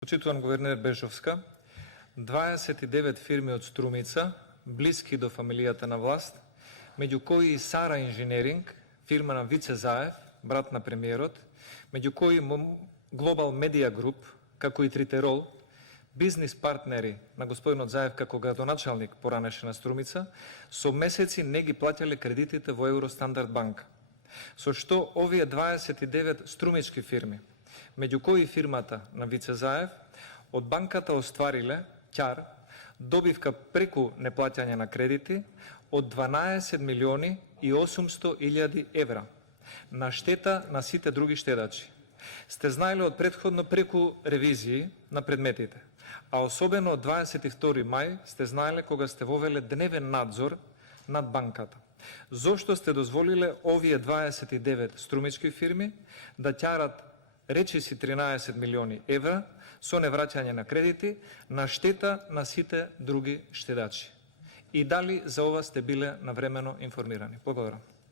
Почитуван гувернер Бежовска, 29 фирми од Струмица, блиски до фамилијата на власт, меѓу кои и Сара Инженеринг, фирма на Вице Заев, брат на премиерот, меѓу кои Глобал Медија Груп, како и Тритерол, бизнис партнери на господинот Заев како градоначалник поранеше на Струмица, со месеци не ги плаќале кредитите во Евростандард банка. Со што овие 29 струмички фирми, меѓу кои фирмата на Вице Заев, од банката оствариле ќар добивка преку неплаќање на кредити од 12 милиони и 800 илјади евра на штета на сите други штедачи. Сте знаеле од претходно преку ревизии на предметите, а особено од 22 мај сте знаеле кога сте вовеле дневен надзор над банката. Зошто сте дозволиле овие 29 струмички фирми да ќарат речиси 13 милиони евра со невраќање на кредити на штета на сите други штедачи? И дали за ова сте биле навремено информирани? Благодарам.